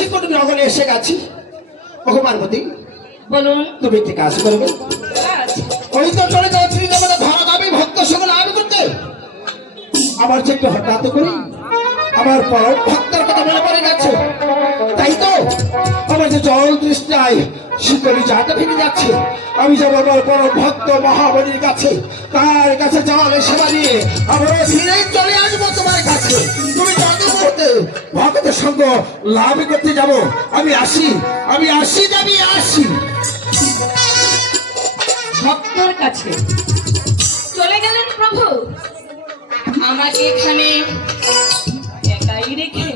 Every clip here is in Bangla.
শিকুট নগরে এসে গেছি। ওগো পার্বতী, বলুন। তুমি কি কাজ করবে? ওই তো চলে যাচ্ছি আমাদের ধরাগামী ভক্ত সকল আমি করতে। আমার যে একটু হঠাৎ করে আমার পরম ভক্তের কথা মনে পড়ে গেছে, তাই তো আমার যে জল তৃষ্ণায় শিকলি যাতে ভেঙে যাচ্ছে। আমি যাবো আমার পরম ভক্ত মহাবলীর কাছে, তার কাছে জল সেবা নিয়ে আমরা ফিরে চলে আসবো তোমার কাছে। তুমি যত করতে ভক্তের সঙ্গ লাভ করতে যাবো। আমি আসি, আমি আসি, আমি আসি। ভক্তর কাছে চলে গেলেন প্রভু, আমাকে এখানে একাই রেখে?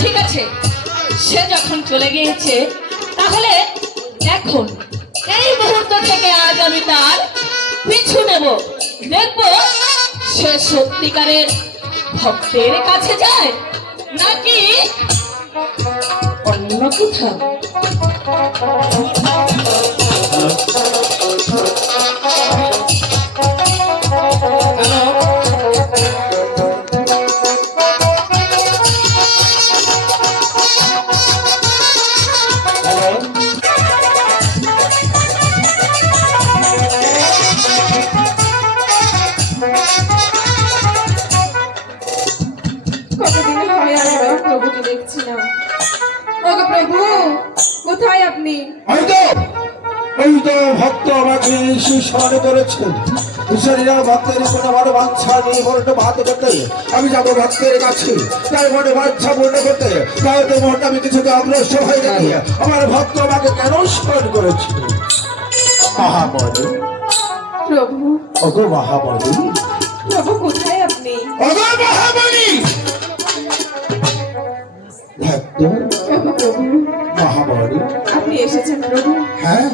ঠিক আছে, সে যখন চলে গিয়েছে তাহলে এখন এই মুহূর্ত থেকে আজ আমি তার পিছু নেব, দেখব সে সত্যিকারের ভক্তের কাছে যায় নাকি অন্য কোথাও। কতদিন হয় আমরা প্রভুকে দেখছি না। ওগো প্রভু, কোথায় আপনি? ওই তো ভক্ত আমাকে স্মরণ করেছেন। শরীরের ভক্তের কোনো বড় বাঞ্ছা নিয়ে মনটা ভাত করতে আমি যাবো ভক্তের কাছে, তার মনে বাঞ্ছা পূর্ণ করতে। তাই তো মনটা আমি কিছুকে অগ্রসর হয়ে গেলে আমার ভক্ত আমাকে কেন স্মরণ করেছে? মহাবলী প্রভু, ওগো মহাবলী, প্রভু কোথায় আপনি? ওগো মহাবলী, ভক্ত ওগো প্রভু, মহাবলী, আপনি এসেছেন প্রভু? হ্যাঁ।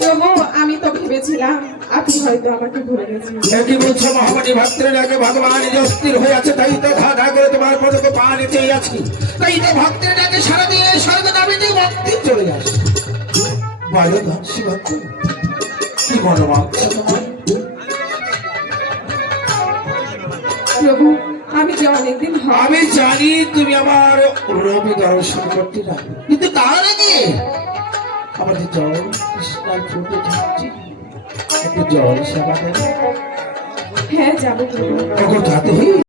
প্রভু, আমি তো ভেবেছিলাম আপনি হয়তো আমাকে ভুলে গেছেন। কি বলছো মহাবলী? ভক্তের আগে ভগবান যে অস্থির হয়ে আছে, তাই তো ধা ধা করে তোমার পদকে পা নিতেই আছি। তাই তো ভক্তের আগে সারা দিয়ে স্বর্গদাবিতে ভক্তি চলে আসে। বলো ধর্ষি ভক্ত, কি মনোবাঞ্ছা তোমার? প্রভু, আমি যে অনেকদিন আমি জানি তুমি আমার রবি দর্শন করতে না, কিন্তু তার আগে আমাদের জল কৃষ্ণায় ফুটে যাচ্ছে, একটু জল সেবা দেবে। হ্যাঁ যাবো প্রভু। যাতে